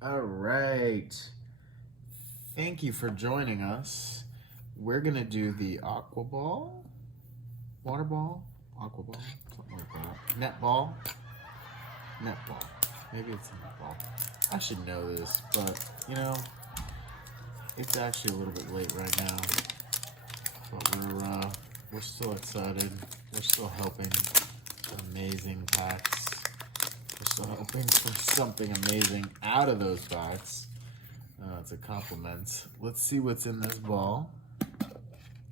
All right. Thank you for joining us. We're going to do the aqua ball, water ball, aqua ball, something like that. Netball. Netball. Maybe it's a netball. I should know this, but it's actually a little bit late right now. But we're still excited. We're still helping amazing packs. We're still hoping for something amazing out of those packs. It's a compliment. Let's see what's in this ball.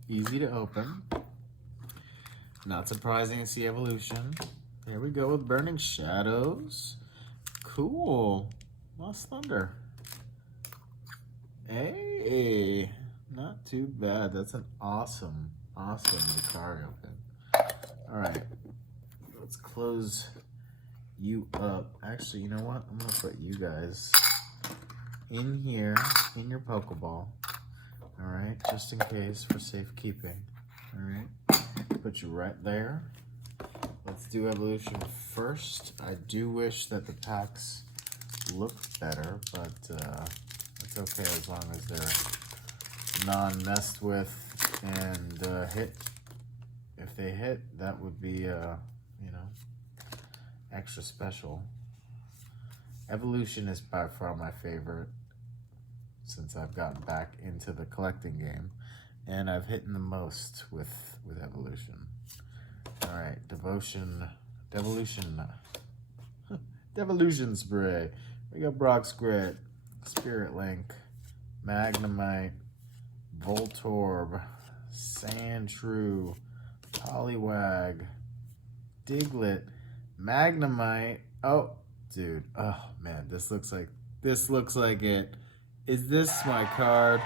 Easy to open. Not surprising to see evolution. There we go with Burning Shadows. Cool. Lost Thunder. Hey, not too bad. That's an awesome card open. All right, let's close you up. Actually, you know what? I'm gonna put you guys in here in your PokeBall. All right, just in case for safekeeping. All right, put you right there. Let's do evolution first. I do wish that the packs looked better, but it's okay as long as they're non-messed with and hit. If they hit, that would be extra special. Evolution is by far my favorite since I've gotten back into the collecting game, and I've hit the most with evolution. All right, devolution spray. We got Brock's Grit, Spirit Link, Magnemite, Voltorb, Sandshrew, Poliwag, Diglett, Magnemite. Oh, dude. Oh man, this looks like it. Is this my card?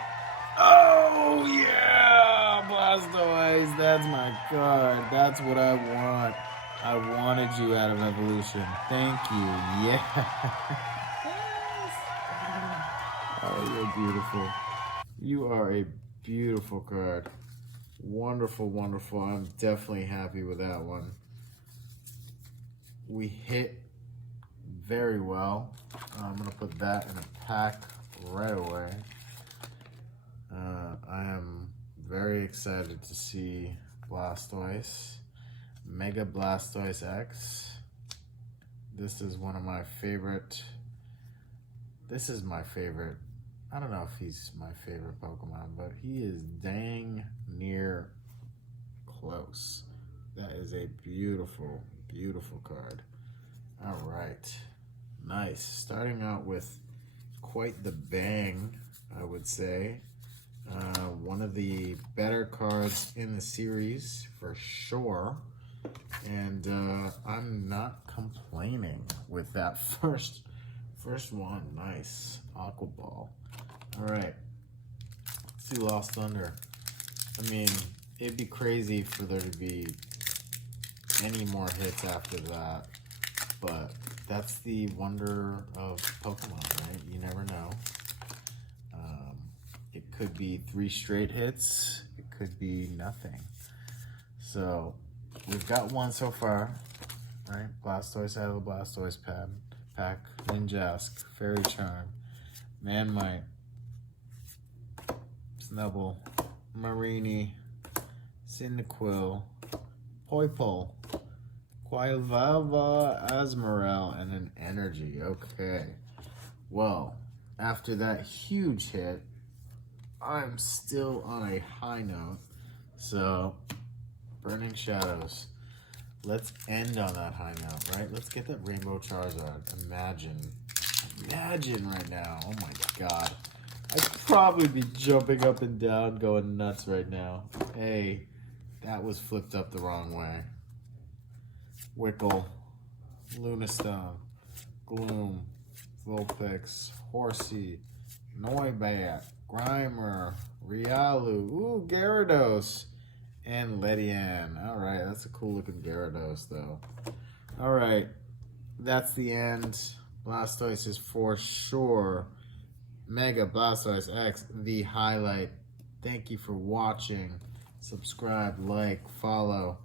Oh yeah, Blastoise. That's my card. That's what I want. I wanted you out of evolution. Thank you. Yeah. Oh, you're beautiful. You are a beautiful card. Wonderful, wonderful. I'm definitely happy with that one. We hit very well. I'm going to put that in a pack right away. I am very excited to see Blastoise. Mega Blastoise X. This is one of my favorite. This is my favorite. I don't know if he's my favorite Pokemon, but he is dang near close. That is a beautiful, beautiful card. All right. Nice. Starting out with quite the bang, I would say. One of the better cards in the series, for sure. And I'm not complaining with that first one. Nice. Aqua Ball. All right. Let's see Lost Thunder. I mean, it'd be crazy for there to be any more hits after that. But that's the wonder of Pokemon, right? You never know. It could be 3 straight hits. It could be nothing. So we've got one so far, right? Blastoise out of the Blastoise pack, Ninjask, Fairy Charm, Manmite, Snubble, Marini, Cyndaquil, Poipole, Quailava, Asmorel, and an Energy. Okay. Well, after that huge hit, I'm still on a high note. So, Burning Shadows. Let's end on that high note, right? Let's get that Rainbow Charizard. Imagine right now. Oh my god. I'd probably be jumping up and down, going nuts right now. Hey, that was flipped up the wrong way. Wickle, Lunastone, Gloom, Vulpix, Horsey, Noibat, Grimer, Riolu, ooh, Gyarados, and Ledian. All right, that's a cool looking Gyarados, though. All right, that's the end. Blastoise is for sure Mega Blastoise X, the highlight. Thank you for watching. Subscribe, like, follow.